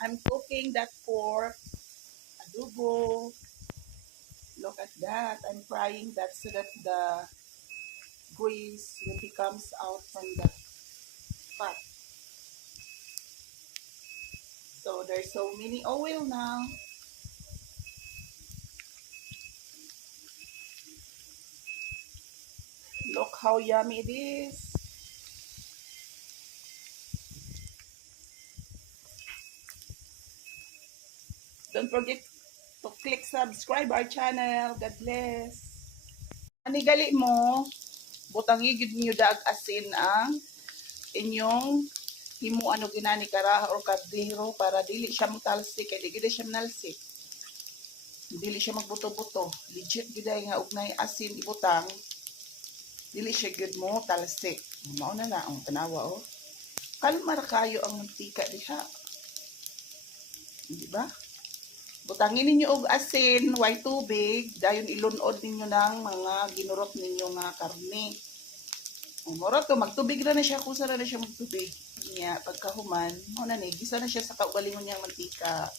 I'm cooking that pork adobo. Look at that. I'm frying that so that the grease will be comes out from the pot. So there's so many oil now. Look how yummy it is. Don't forget to click subscribe our channel. God bless. Ani gali mo, butangi gid niyo dag asin ang inyong himo ano ginani karaha or kardero para dili siya mutalsik kay di gid siya nalsik. Dili siya magbuto-buto. Legit gid nga ugnay asin ibutang. Dili siya gid mo talsik. Mao na ang tanawa oh. Kalmar kayo ang mantika diha. Di ba? Butangin ninyo og asin, white tubig, dayon ilunod ninyo ng mga ginurot ninyo nga karne. Mura to, magtubig na siya, kusa na siya magtubig. Niya, pagkahuman, mo na ni, gisa na siya sa kaugalingon niyang mantika.